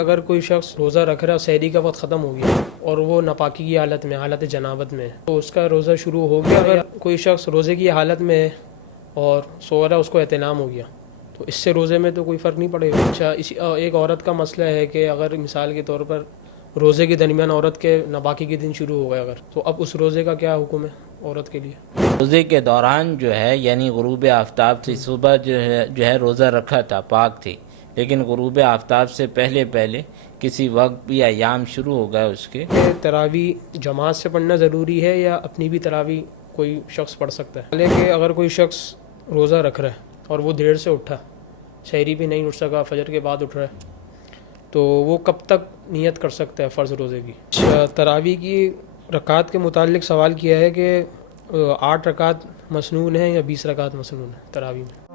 اگر کوئی شخص روزہ رکھ رہا ہے اور سحری کا وقت ختم ہو گیا اور وہ ناپاکی کی حالت میں، حالت جنابت میں ہے، تو اس کا روزہ شروع ہو گیا۔ اگر کوئی شخص روزے کی حالت میں ہے اور سو رہا ہے، اس کو احتلام ہو گیا، تو اس سے روزے میں تو کوئی فرق نہیں پڑے گا۔ اچھا، ایک عورت کا مسئلہ ہے کہ اگر مثال کے طور پر روزے کے درمیان عورت کے ناپاکی کے دن شروع ہو گئے اگر، تو اب اس روزے کا کیا حکم ہے عورت کے لیے؟ روزے کے دوران جو ہے یعنی غروب آفتاب سے صبح جو ہے روزہ رکھا تھا، پاک تھی، لیکن غروب آفتاب سے پہلے کسی وقت بھی ایام شروع ہو گئے اس کے۔ تراویح جماعت سے پڑھنا ضروری ہے یا اپنی بھی تراویح کوئی شخص پڑھ سکتا ہے؟ کہ اگر کوئی شخص روزہ رکھ رہا ہے اور وہ دیر سے اٹھا، سحری بھی نہیں اٹھ سکا، فجر کے بعد اٹھ رہا ہے، تو وہ کب تک نیت کر سکتا ہے فرض روزے کی؟ تراویح کی رکعات کے متعلق سوال کیا ہے کہ 8 رکعات مسنون ہیں یا 20 رکعات مسنون ہیں تراویح میں؟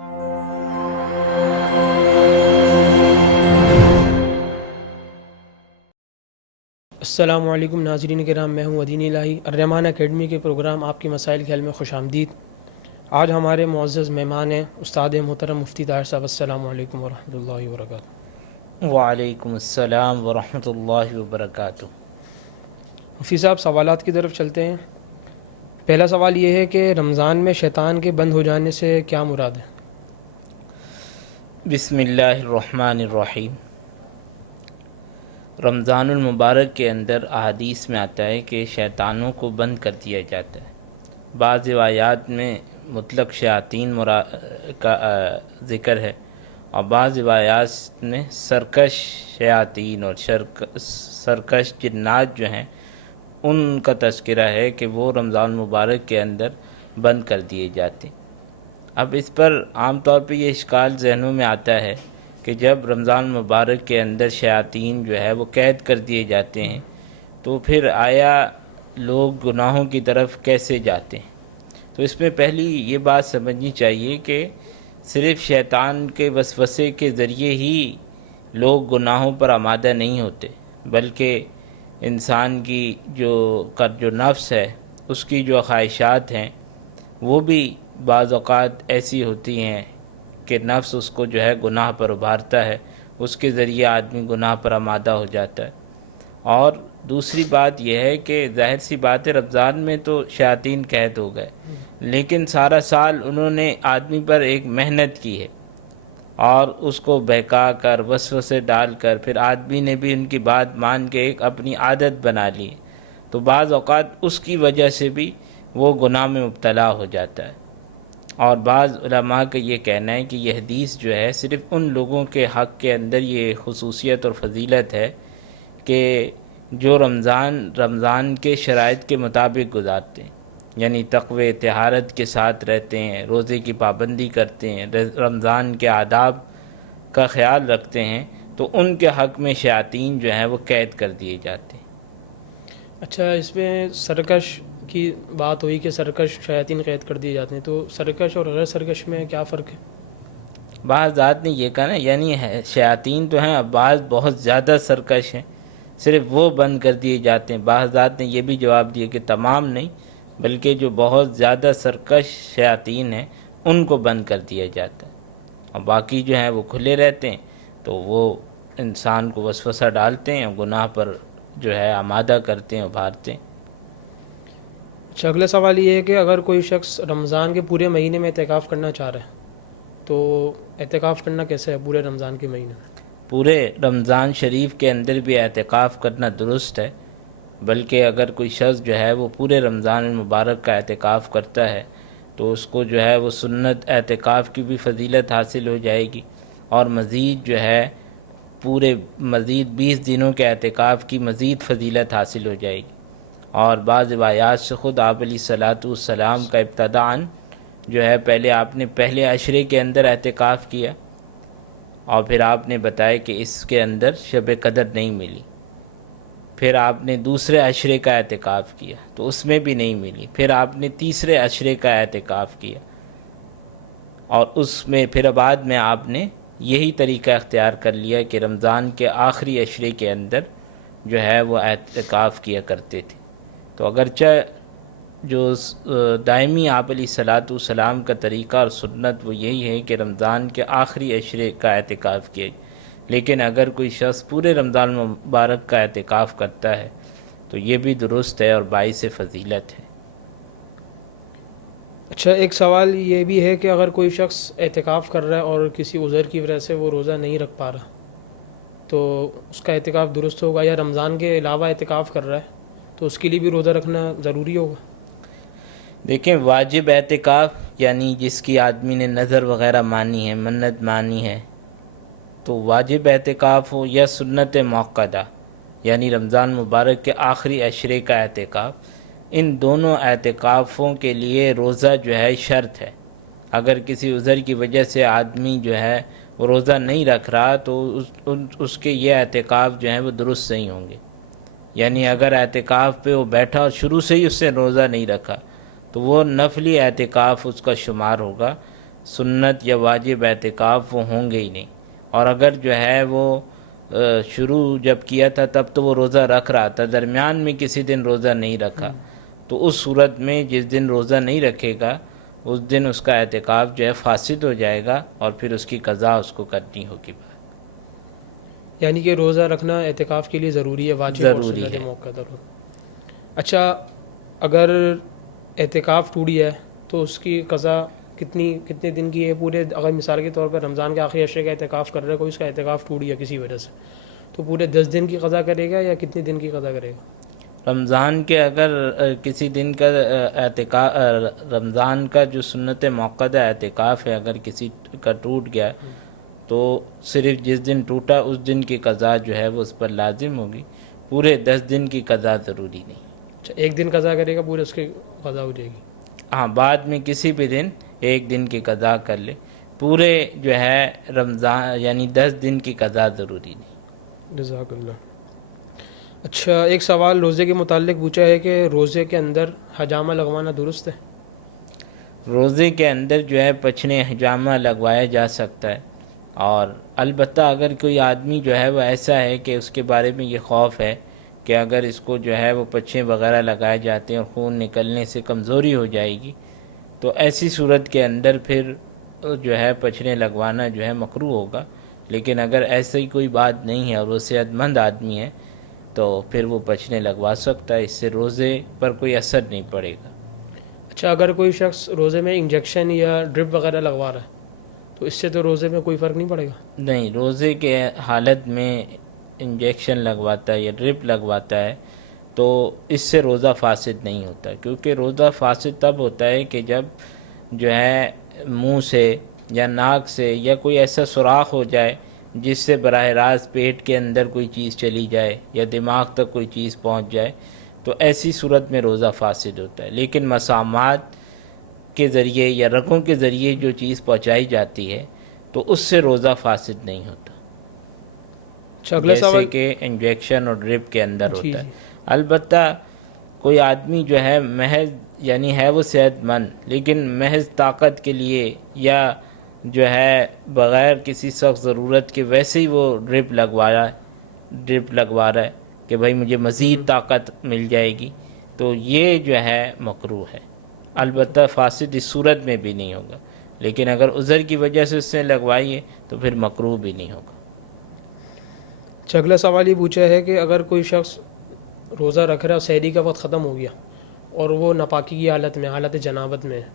السلام علیکم ناظرین کرام، میں ہوں ودین الہی، الرحمان اکیڈمی کے پروگرام آپ کے مسائل کے حل میں خوش آمدید۔ آج ہمارے معزز مہمان ہیں استاد محترم مفتی طاہر صاحب۔ السلام علیکم ورحمۃ اللہ وبرکاتہ۔ وعلیکم السلام ورحمۃ اللہ وبرکاتہ۔ مفتی صاحب، سوالات کی طرف چلتے ہیں۔ پہلا سوال یہ ہے کہ رمضان میں شیطان کے بند ہو جانے سے کیا مراد ہے؟ بسم اللہ الرحمن الرحیم۔ رمضان المبارک کے اندر احادیث میں آتا ہے کہ شیطانوں کو بند کر دیا جاتا ہے۔ بعض روایات میں مطلق شیاطین کا ذکر ہے، اور بعض روایات میں سرکش شیاطین اور سرکش جنات جو ہیں ان کا تذکرہ ہے کہ وہ رمضان مبارک کے اندر بند کر دیے جاتے۔ اب اس پر عام طور پہ یہ اشکال ذہنوں میں آتا ہے کہ جب رمضان مبارک کے اندر شیاطین جو ہے وہ قید کر دیے جاتے ہیں تو پھر آیا لوگ گناہوں کی طرف کیسے جاتے ہیں؟ تو اس میں پہلی یہ بات سمجھنی چاہیے کہ صرف شیطان کے وسوسے کے ذریعے ہی لوگ گناہوں پر آمادہ نہیں ہوتے، بلکہ انسان کی جو نفس ہے، اس کی جو خواہشات ہیں وہ بھی بعض اوقات ایسی ہوتی ہیں کہ نفس اس کو جو ہے گناہ پر ابھارتا ہے، اس کے ذریعے آدمی گناہ پر آمادہ ہو جاتا ہے۔ اور دوسری بات یہ ہے کہ ظاہر سی بات ہے رمضان میں تو شیاطین قید ہو گئے، لیکن سارا سال انہوں نے آدمی پر ایک محنت کی ہے اور اس کو بہکا کر وسوسے ڈال کر پھر آدمی نے بھی ان کی بات مان کے ایک اپنی عادت بنا لی، تو بعض اوقات اس کی وجہ سے بھی وہ گناہ میں مبتلا ہو جاتا ہے۔ اور بعض علماء کا یہ کہنا ہے کہ یہ حدیث جو ہے صرف ان لوگوں کے حق کے اندر یہ خصوصیت اور فضیلت ہے کہ جو رمضان کے شرائط کے مطابق گزارتے ہیں، یعنی تقوی طہارت کے ساتھ رہتے ہیں، روزے کی پابندی کرتے ہیں، رمضان کے آداب کا خیال رکھتے ہیں، تو ان کے حق میں شیاطین جو ہیں وہ قید کر دیے جاتے ہیں۔ اچھا، اس میں سرکش کی بات ہوئی کہ سرکش شیاطین قید کر دیے جاتے ہیں، تو سرکش اور غیر سرکش میں کیا فرق ہے؟ بعض ذات نے یہ کہا نا، یعنی شیاطین تو ہیں، اب بعض بہت زیادہ سرکش ہیں، صرف وہ بند کر دیے جاتے ہیں۔ بعض ذات نے یہ بھی جواب دیا کہ تمام نہیں، بلکہ جو بہت زیادہ سرکش شیاطین ہیں ان کو بند کر دیا جاتا ہے، اور باقی جو ہیں وہ کھلے رہتے ہیں، تو وہ انسان کو وسوسہ ڈالتے ہیں، گناہ پر جو ہے آمادہ کرتے ہیں، ابھارتے ہیں۔ اچھا، اگلا سوال یہ ہے کہ اگر کوئی شخص رمضان کے پورے مہینے میں اعتکاف کرنا چاہ رہا ہے تو اعتکاف کرنا کیسے ہے پورے رمضان کے مہینے میں؟ پورے رمضان شریف کے اندر بھی اعتکاف کرنا درست ہے، بلکہ اگر کوئی شخص جو ہے وہ پورے رمضان المبارک کا اعتکاف کرتا ہے تو اس کو جو ہے وہ سنت اعتکاف کی بھی فضیلت حاصل ہو جائے گی، اور مزید جو ہے پورے مزید 20 دنوں کے اعتکاف کی مزید فضیلت حاصل ہو جائے گی۔ اور بعض روایات سے خود آپ علیہ الصلاۃ والسلام کا ابتداءً جو ہے پہلے آپ نے پہلے عشرے کے اندر اعتکاف کیا، اور پھر آپ نے بتایا کہ اس کے اندر شب قدر نہیں ملی، پھر آپ نے دوسرے عشرے کا اعتکاف کیا تو اس میں بھی نہیں ملی، پھر آپ نے تیسرے عشرے کا اعتکاف کیا، اور اس میں پھر بعد میں آپ نے یہی طریقہ اختیار کر لیا کہ رمضان کے آخری عشرے کے اندر جو ہے وہ اعتکاف کیا کرتے تھے۔ تو اگرچہ جو دائمی آپ علیہ الصلاۃ والسلام کا طریقہ اور سنت وہ یہی ہے کہ رمضان کے آخری عشرے کا اعتکاف کیا، لیکن اگر کوئی شخص پورے رمضان مبارک کا اعتکاف کرتا ہے تو یہ بھی درست ہے اور باعث فضیلت ہے۔ اچھا، ایک سوال یہ بھی ہے کہ اگر کوئی شخص اعتکاف کر رہا ہے اور کسی عذر کی وجہ سے وہ روزہ نہیں رکھ پا رہا تو اس کا اعتکاف درست ہوگا، یا رمضان کے علاوہ اعتکاف کر رہا ہے تو اس کے لیے بھی روزہ رکھنا ضروری ہوگا؟ دیکھیں، واجب اعتکاف یعنی جس کی آدمی نے نظر وغیرہ مانی ہے، منت مانی ہے، تو واجب اعتکاف ہو یا سنت موقدہ یعنی رمضان مبارک کے آخری عشرے کا اعتکاف، ان دونوں اعتکافوں کے لیے روزہ جو ہے شرط ہے۔ اگر کسی عذر کی وجہ سے آدمی جو ہے وہ روزہ نہیں رکھ رہا تو اس کے یہ اعتکاف جو ہیں وہ درست نہیں ہوں گے۔ یعنی اگر اعتکاف پہ وہ بیٹھا اور شروع سے ہی اس سے روزہ نہیں رکھا تو وہ نفلی اعتکاف اس کا شمار ہوگا، سنت یا واجب اعتکاف وہ ہوں گے ہی نہیں۔ اور اگر جو ہے وہ شروع جب کیا تھا تب تو وہ روزہ رکھ رہا تھا، درمیان میں کسی دن روزہ نہیں رکھا، تو اس صورت میں جس دن روزہ نہیں رکھے گا اس دن اس کا اعتکاف جو ہے فاسد ہو جائے گا اور پھر اس کی قضا اس کو کرنی ہوگی۔ یعنی کہ روزہ رکھنا اعتکاف کے لیے ضروری ہے، واجب اور ضروری سنت ہے۔ موقدہ۔ اچھا، اگر اعتکاف ٹوٹ گیا ہے تو اس کی قضا کتنے دن کی ہے؟ پورے، اگر مثال کے طور پر رمضان کے آخری عشرے کا اعتکاف کر رہا ہے کوئی، اس کا اعتکاف ٹوٹ گیا کسی وجہ سے، تو پورے 10 دن کی قضا کرے گا یا کتنے دن کی قضا کرے گا؟ رمضان کے اگر کسی دن کا اعتکاف، رمضان کا جو سنت موقدہ اعتکاف ہے اگر کسی کا ٹوٹ گیا تو صرف جس دن ٹوٹا اس دن کی قضا جو ہے وہ اس پر لازم ہوگی، پورے 10 دن کی قضا ضروری نہیں۔ اچھا، ایک دن قضا کرے گا پورے اس کی قضا ہو جائے گی؟ ہاں، بعد میں کسی بھی دن ایک دن کی قضا کر لے، پورے جو ہے رمضان یعنی 10 دن کی قضا ضروری نہیں۔ جزاک اللہ۔ اچھا، ایک سوال روزے کے متعلق پوچھا ہے کہ روزے کے اندر حجامہ لگوانا درست ہے؟ روزے کے اندر جو ہے پچھنے حجامہ لگوایا جا سکتا ہے، اور البتہ اگر کوئی آدمی جو ہے وہ ایسا ہے کہ اس کے بارے میں یہ خوف ہے کہ اگر اس کو جو ہے وہ پچھے وغیرہ لگائے جاتے ہیں اور خون نکلنے سے کمزوری ہو جائے گی، تو ایسی صورت کے اندر پھر جو ہے پچھنے لگوانا جو ہے مکروہ ہوگا۔ لیکن اگر ایسی کوئی بات نہیں ہے اور وہ صحت مند آدمی ہے تو پھر وہ پچھنے لگوا سکتا ہے، اس سے روزے پر کوئی اثر نہیں پڑے گا۔ اچھا، اگر کوئی شخص روزے میں انجیکشن یا ڈرپ وغیرہ لگوا رہا ہے تو اس سے تو روزے میں کوئی فرق نہیں پڑے گا؟ نہیں، روزے کے حالت میں انجیکشن لگواتا ہے یا ڈرپ لگواتا ہے تو اس سے روزہ فاسد نہیں ہوتا، کیونکہ روزہ فاسد تب ہوتا ہے کہ جب جو ہے منہ سے یا ناک سے یا کوئی ایسا سوراخ ہو جائے جس سے براہ راست پیٹ کے اندر کوئی چیز چلی جائے یا دماغ تک کوئی چیز پہنچ جائے، تو ایسی صورت میں روزہ فاسد ہوتا ہے۔ لیکن مسامات کے ذریعے یا رگوں کے ذریعے جو چیز پہنچائی جاتی ہے تو اس سے روزہ فاسد نہیں ہوتا، اچھا، اگلا جیسے سوال۔ کہ انجیکشن اور ڈرپ کے اندر جی ہوتا ہے۔ جی۔ البتہ کوئی آدمی جو ہے محض یعنی ہے وہ صحت مند لیکن محض طاقت کے لیے یا جو ہے بغیر کسی سخت ضرورت کے ویسے ہی وہ ڈرپ لگوا رہا ہے کہ بھائی مجھے مزید طاقت مل جائے گی، تو یہ جو ہے مکروہ ہے۔ البتہ فاسد اس صورت میں بھی نہیں ہوگا، لیکن اگر عذر کی وجہ سے اس سے لگوائیے تو پھر مکروہ بھی نہیں ہوگا۔ اچھا، اگلا سوال یہ پوچھا ہے کہ اگر کوئی شخص روزہ رکھ رہا، سحری کا وقت ختم ہو گیا اور وہ ناپاکی کی حالت میں، حالت جنابت میں ہے،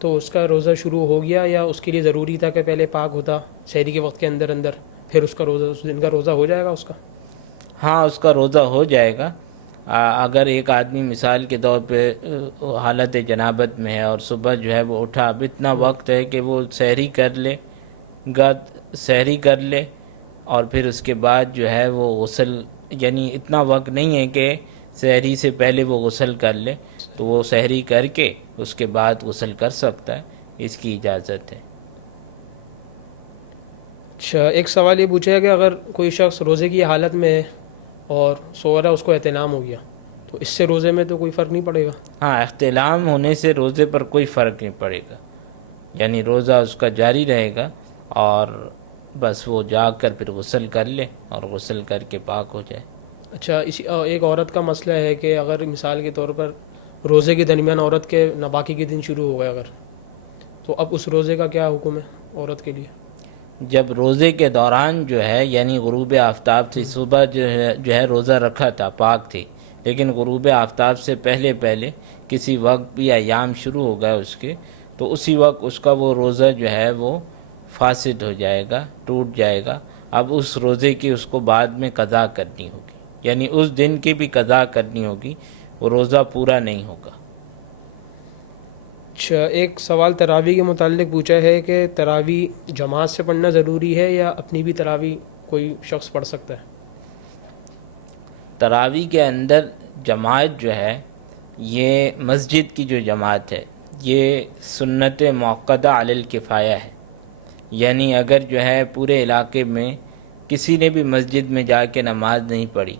تو اس کا روزہ شروع ہو گیا یا اس کے لیے ضروری تھا کہ پہلے پاک ہوتا سحری کے وقت کے اندر پھر اس کا روزہ، اس دن کا روزہ ہو جائے گا اس کا؟ ہاں، اس کا روزہ ہو جائے گا۔ اگر ایک آدمی مثال کے طور پہ حالت جنابت میں ہے اور صبح جو ہے وہ اٹھا، اب اتنا وقت ہے کہ وہ سحری کر لے اور پھر اس کے بعد جو ہے وہ غسل، یعنی اتنا وقت نہیں ہے کہ سحری سے پہلے وہ غسل کر لے، تو وہ سحری کر کے اس کے بعد غسل کر سکتا ہے، اس کی اجازت ہے۔ اچھا، ایک سوال یہ پوچھا ہے کہ اگر کوئی شخص روزے کی حالت میں ہے اور سو رہا، اس کو احتلام ہو گیا، تو اس سے روزے میں تو کوئی فرق نہیں پڑے گا؟ ہاں، احتلام ہونے سے روزے پر کوئی فرق نہیں پڑے گا، یعنی روزہ اس کا جاری رہے گا اور بس وہ جاگ کر پھر غسل کر لے اور غسل کر کے پاک ہو جائے۔ اچھا، ایک عورت کا مسئلہ ہے کہ اگر مثال کے طور پر روزے کے درمیان عورت کے ناپاکی کے دن شروع ہو گئے اگر، تو اب اس روزے کا کیا حکم ہے عورت کے لیے؟ جب روزے کے دوران جو ہے یعنی غروب آفتاب سے صبح جو ہے روزہ رکھا تھا پاک تھی، لیکن غروب آفتاب سے پہلے پہلے کسی وقت بھی ایام شروع ہو گئے اس کے، تو اسی وقت اس کا وہ روزہ جو ہے وہ فاسد ہو جائے گا، ٹوٹ جائے گا۔ اب اس روزے کی اس کو بعد میں قضا کرنی ہوگی، یعنی اس دن کی بھی قضا کرنی ہوگی، وہ روزہ پورا نہیں ہوگا۔ اچھا، ایک سوال تراویح کے متعلق پوچھا ہے کہ تراویح جماعت سے پڑھنا ضروری ہے یا اپنی بھی تراویح کوئی شخص پڑھ سکتا ہے؟ تراویح کے اندر جماعت جو ہے، یہ مسجد کی جو جماعت ہے یہ سنت موقدہ علی الکفایہ ہے، یعنی اگر جو ہے پورے علاقے میں کسی نے بھی مسجد میں جا کے نماز نہیں پڑھی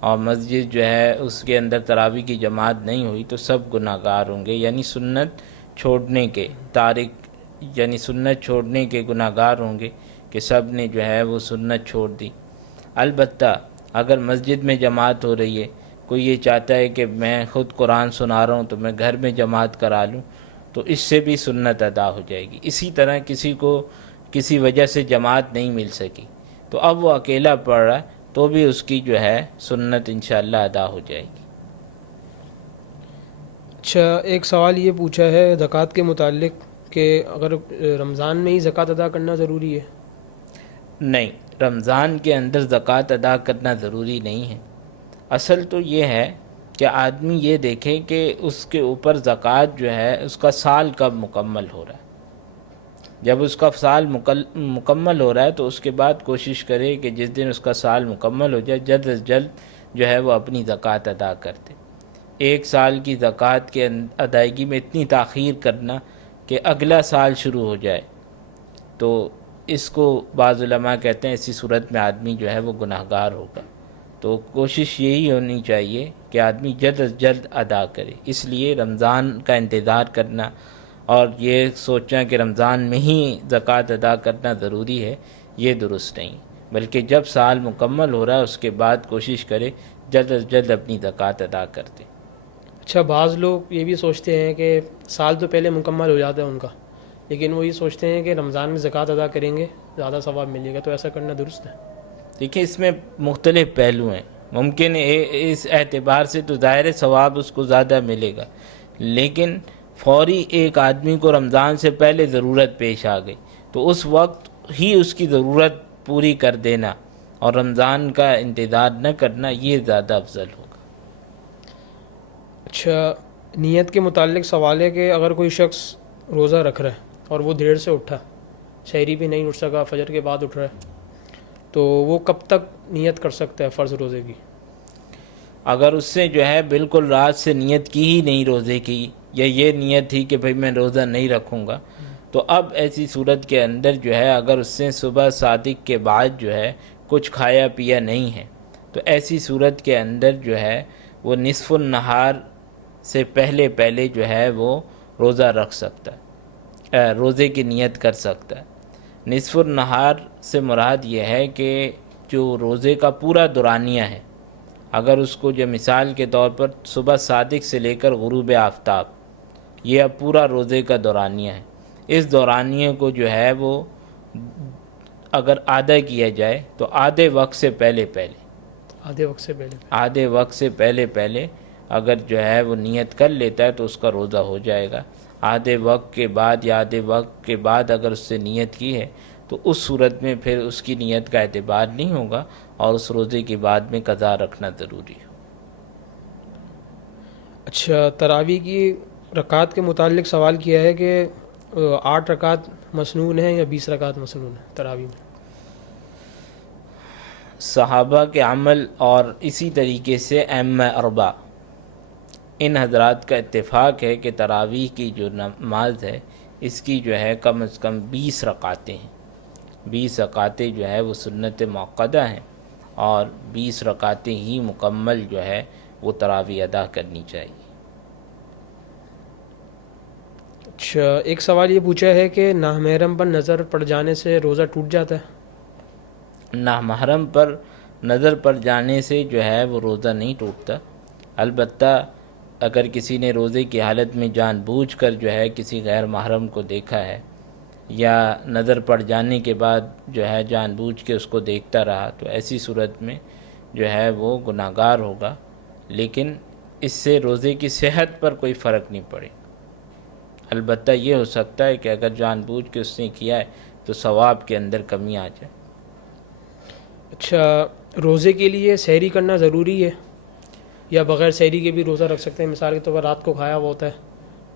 اور مسجد جو ہے اس کے اندر تراویح کی جماعت نہیں ہوئی تو سب گناہ گار ہوں گے، یعنی سنت چھوڑنے کے تارک، یعنی سنت چھوڑنے کے گناہ گار ہوں گے کہ سب نے جو ہے وہ سنت چھوڑ دی۔ البتہ اگر مسجد میں جماعت ہو رہی ہے، کوئی یہ چاہتا ہے کہ میں خود قرآن سنا رہا ہوں تو میں گھر میں جماعت کرا لوں، تو اس سے بھی سنت ادا ہو جائے گی۔ اسی طرح کسی کو کسی وجہ سے جماعت نہیں مل سکی تو اب وہ اکیلا پڑھ رہا ہے تو بھی اس کی جو ہے سنت انشاءاللہ ادا ہو جائے گی۔ اچھا، ایک سوال یہ پوچھا ہے زکوٰۃ کے متعلق کہ اگر رمضان میں ہی زکوٰۃ ادا کرنا ضروری ہے؟ نہیں، رمضان کے اندر زکوٰۃ ادا کرنا ضروری نہیں ہے۔ اصل تو یہ ہے کہ آدمی یہ دیکھے کہ اس کے اوپر زکوٰۃ جو ہے اس کا سال کب مکمل ہو رہا ہے۔ جب اس کا سال مکمل ہو رہا ہے تو اس کے بعد کوشش کرے کہ جس دن اس کا سال مکمل ہو جائے جلد از جلد جو ہے وہ اپنی زکوٰۃ ادا کر دے۔ ایک سال کی زکوٰۃ کے ادائیگی میں اتنی تاخیر کرنا کہ اگلا سال شروع ہو جائے تو اس کو بعض علماء کہتے ہیں ایسی صورت میں آدمی جو ہے وہ گناہ گار ہوگا۔ تو کوشش یہی ہونی چاہیے کہ آدمی جلد از جلد ادا کرے۔ اس لیے رمضان کا انتظار کرنا اور یہ سوچنا کہ رمضان میں ہی زکوٰۃ ادا کرنا ضروری ہے، یہ درست نہیں، بلکہ جب سال مکمل ہو رہا ہے اس کے بعد کوشش کرے جلد از جلد اپنی زکوٰۃ ادا کر دے۔ اچھا، بعض لوگ یہ بھی سوچتے ہیں کہ سال تو پہلے مکمل ہو جاتا ہے ان کا، لیکن وہ یہ سوچتے ہیں کہ رمضان میں زکوٰۃ ادا کریں گے زیادہ ثواب ملے گا، تو ایسا کرنا درست ہے؟ دیکھیں، اس میں مختلف پہلو ہیں۔ ممکن ہے اس اعتبار سے تو ظاہر ثواب اس کو زیادہ ملے گا، لیکن فوری ایک آدمی کو رمضان سے پہلے ضرورت پیش آ گئی تو اس وقت ہی اس کی ضرورت پوری کر دینا اور رمضان کا انتظار نہ کرنا یہ زیادہ افضل ہوگا۔ اچھا، نیت کے متعلق سوال ہے کہ اگر کوئی شخص روزہ رکھ رہا ہے اور وہ دیر سے اٹھا، سحری بھی نہیں اٹھ سکا، فجر کے بعد اٹھ رہا ہے، تو وہ کب تک نیت کر سکتا ہے فرض روزے کی؟ اگر اس سے جو ہے بالکل رات سے نیت کی ہی نہیں روزے کی، یا یہ نیت تھی کہ بھئی میں روزہ نہیں رکھوں گا، تو اب ایسی صورت کے اندر جو ہے اگر اس سے صبح صادق کے بعد جو ہے کچھ کھایا پیا نہیں ہے تو ایسی صورت کے اندر جو ہے وہ نصف النہار سے پہلے پہلے جو ہے وہ روزہ رکھ سکتا ہے، روزے کی نیت کر سکتا ہے۔ نصف النہار سے مراد یہ ہے کہ جو روزے کا پورا دورانیہ ہے، اگر اس کو جو مثال کے طور پر صبح صادق سے لے کر غروب آفتاب، یہ اب پورا روزے کا دورانیہ ہے، اس دورانیہ کو جو ہے وہ اگر آدھا کیا جائے تو آدھے وقت سے پہلے آدھے وقت سے پہلے؟ آدھے وقت سے پہلے اگر جو ہے وہ نیت کر لیتا ہے تو اس کا روزہ ہو جائے گا۔ آدھے وقت کے بعد یا آدھے وقت کے بعد اگر اس سے نیت کی ہے تو اس صورت میں پھر اس کی نیت کا اعتبار نہیں ہوگا اور اس روزے کے بعد میں قضا رکھنا ضروری ہے۔ اچھا، تراویح کی رکعات کے متعلق سوال کیا ہے کہ 8 رکعات مسنون ہیں یا 20 رکعات مسنون ہیں تراویح میں؟ صحابہ کے عمل اور اسی طریقے سے ائمہ اربعہ، ان حضرات کا اتفاق ہے کہ تراویح کی جو نماز ہے اس کی جو ہے کم از کم 20 رکعتیں ہیں۔ 20 رکعتیں جو ہے وہ سنت موقدہ ہیں اور 20 رکعتیں ہی مکمل جو ہے وہ تراویح ادا کرنی چاہیے۔ اچھا، ایک سوال یہ پوچھا ہے کہ نامحرم پر نظر پڑ جانے سے روزہ ٹوٹ جاتا ہے؟ نامحرم پر نظر پڑ جانے سے جو ہے وہ روزہ نہیں ٹوٹتا، البتہ اگر کسی نے روزے کی حالت میں جان بوجھ کر جو ہے کسی غیر محرم کو دیکھا ہے یا نظر پڑ جانے کے بعد جو ہے جان بوجھ کے اس کو دیکھتا رہا تو ایسی صورت میں جو ہے وہ گناہ گار ہوگا، لیکن اس سے روزے کی صحت پر کوئی فرق نہیں پڑے۔ البتہ یہ ہو سکتا ہے کہ اگر جان بوجھ کے اس نے کیا ہے تو ثواب کے اندر کمی آ جائے۔ اچھا، روزے کے لیے سحری کرنا ضروری ہے یا بغیر سحری کے بھی روزہ رکھ سکتے ہیں؟ مثال کے طور پر رات کو کھایا ہوا ہوتا ہے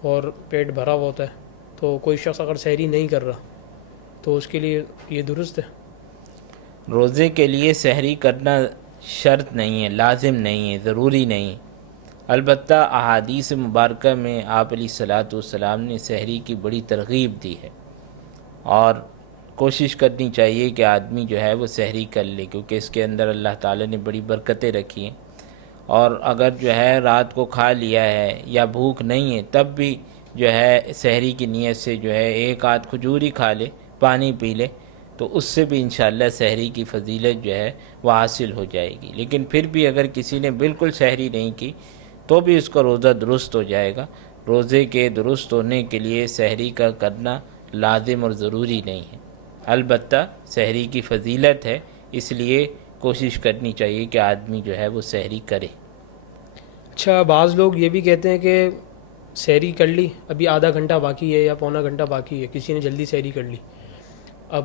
اور پیٹ بھرا ہوا ہوتا ہے، تو کوئی شخص اگر سحری نہیں کر رہا تو اس کے لیے یہ درست ہے؟ روزے کے لیے سحری کرنا شرط نہیں ہے، لازم نہیں ہے، ضروری نہیں ہے۔ البتہ احادیث مبارکہ میں آپ علیہ الصلاۃ والسلام نے سحری کی بڑی ترغیب دی ہے، اور کوشش کرنی چاہیے کہ آدمی جو ہے وہ سحری کر لے، کیونکہ اس کے اندر اللہ تعالی نے بڑی برکتیں رکھی ہیں۔ اور اگر جو ہے رات کو کھا لیا ہے یا بھوک نہیں ہے تب بھی جو ہے سحری کی نیت سے جو ہے ایک آدھ کھجور ہی کھا لے، پانی پی لے، تو اس سے بھی انشاءاللہ سحری کی فضیلت جو ہے وہ حاصل ہو جائے گی۔ لیکن پھر بھی اگر کسی نے بالکل سحری نہیں کی تو بھی اس کا روزہ درست ہو جائے گا۔ روزے کے درست ہونے کے لیے سحری کا کرنا لازم اور ضروری نہیں ہے، البتہ سحری کی فضیلت ہے، اس لیے کوشش کرنی چاہیے کہ آدمی جو ہے وہ سحری کرے۔ اچھا، بعض لوگ یہ بھی کہتے ہیں کہ سحری کر لی، ابھی آدھا گھنٹہ باقی ہے یا پونا گھنٹہ باقی ہے، کسی نے جلدی سحری کر لی۔ اب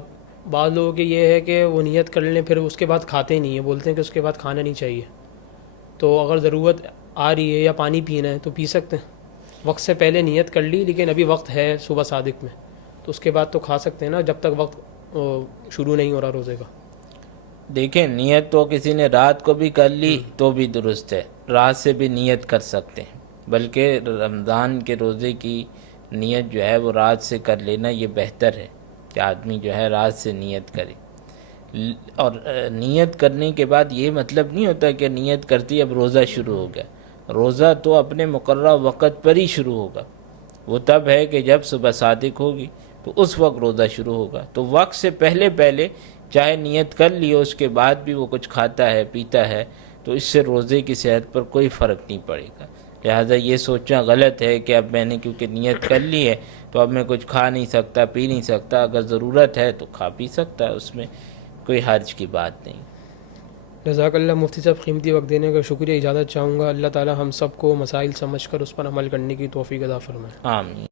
بعض لوگوں کے یہ ہے کہ وہ نیت کر لیں پھر اس کے بعد کھاتے ہی نہیں ہیں، بولتے ہیں کہ اس کے بعد کھانا نہیں چاہیے، تو اگر ضرورت آ رہی ہے یا پانی پینا ہے تو پی سکتے ہیں؟ وقت سے پہلے نیت کر لی لیکن ابھی وقت ہے صبح صادق میں، تو اس کے بعد تو کھا سکتے ہیں نا، جب تک وقت شروع نہیں ہو رہا روزے کا۔ دیکھیں، نیت تو کسی نے رات کو بھی کر لی تو بھی درست ہے، رات سے بھی نیت کر سکتے ہیں، بلکہ رمضان کے روزے کی نیت جو ہے وہ رات سے کر لینا یہ بہتر ہے کہ آدمی جو ہے رات سے نیت کرے۔ اور نیت کرنے کے بعد یہ مطلب نہیں ہوتا کہ نیت کرتی اب روزہ شروع ہو گیا۔ روزہ تو اپنے مقررہ وقت پر ہی شروع ہوگا، وہ تب ہے کہ جب صبح صادق ہوگی تو اس وقت روزہ شروع ہوگا، تو وقت سے پہلے چاہے نیت کر لی ہو اس کے بعد بھی وہ کچھ کھاتا ہے پیتا ہے تو اس سے روزے کی صحت پر کوئی فرق نہیں پڑے گا۔ لہٰذا یہ سوچنا غلط ہے کہ اب میں نے کیونکہ نیت کر لی ہے تو اب میں کچھ کھا نہیں سکتا پی نہیں سکتا، اگر ضرورت ہے تو کھا پی سکتا ہے، اس میں کوئی حرج کی بات نہیں۔ جزاک اللہ مفتی صاحب، قیمتی وقت دینے کا شکریہ۔ اجازت چاہوں گا، اللہ تعالی ہم سب کو مسائل سمجھ کر اس پر عمل کرنے کی توفیق عطا فرمائے۔ آمین۔